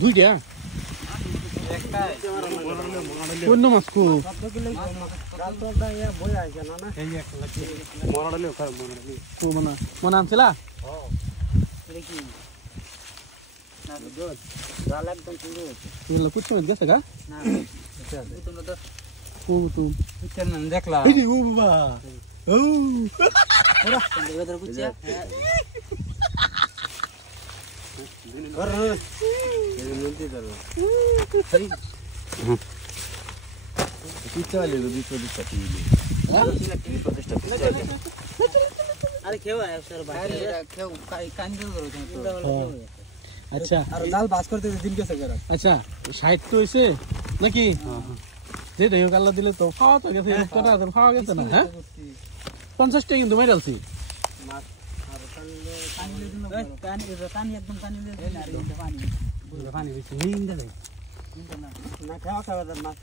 দুইটা কোন মাছ কো কো মনে আনছিলা কুচ্ছ গেছে গা দেখলা আচ্ছা লাল বাস করতে দিন গেছে আচ্ছা 60 তো হইছে নাকি যে দেহ কাল্লা দিলে তো খাওয়া তো গেছে খাওয়া গেছে না হ্যাঁ 50 টাকা কিন্তু মেরালছি না খাওয়া খাওয়া মাছ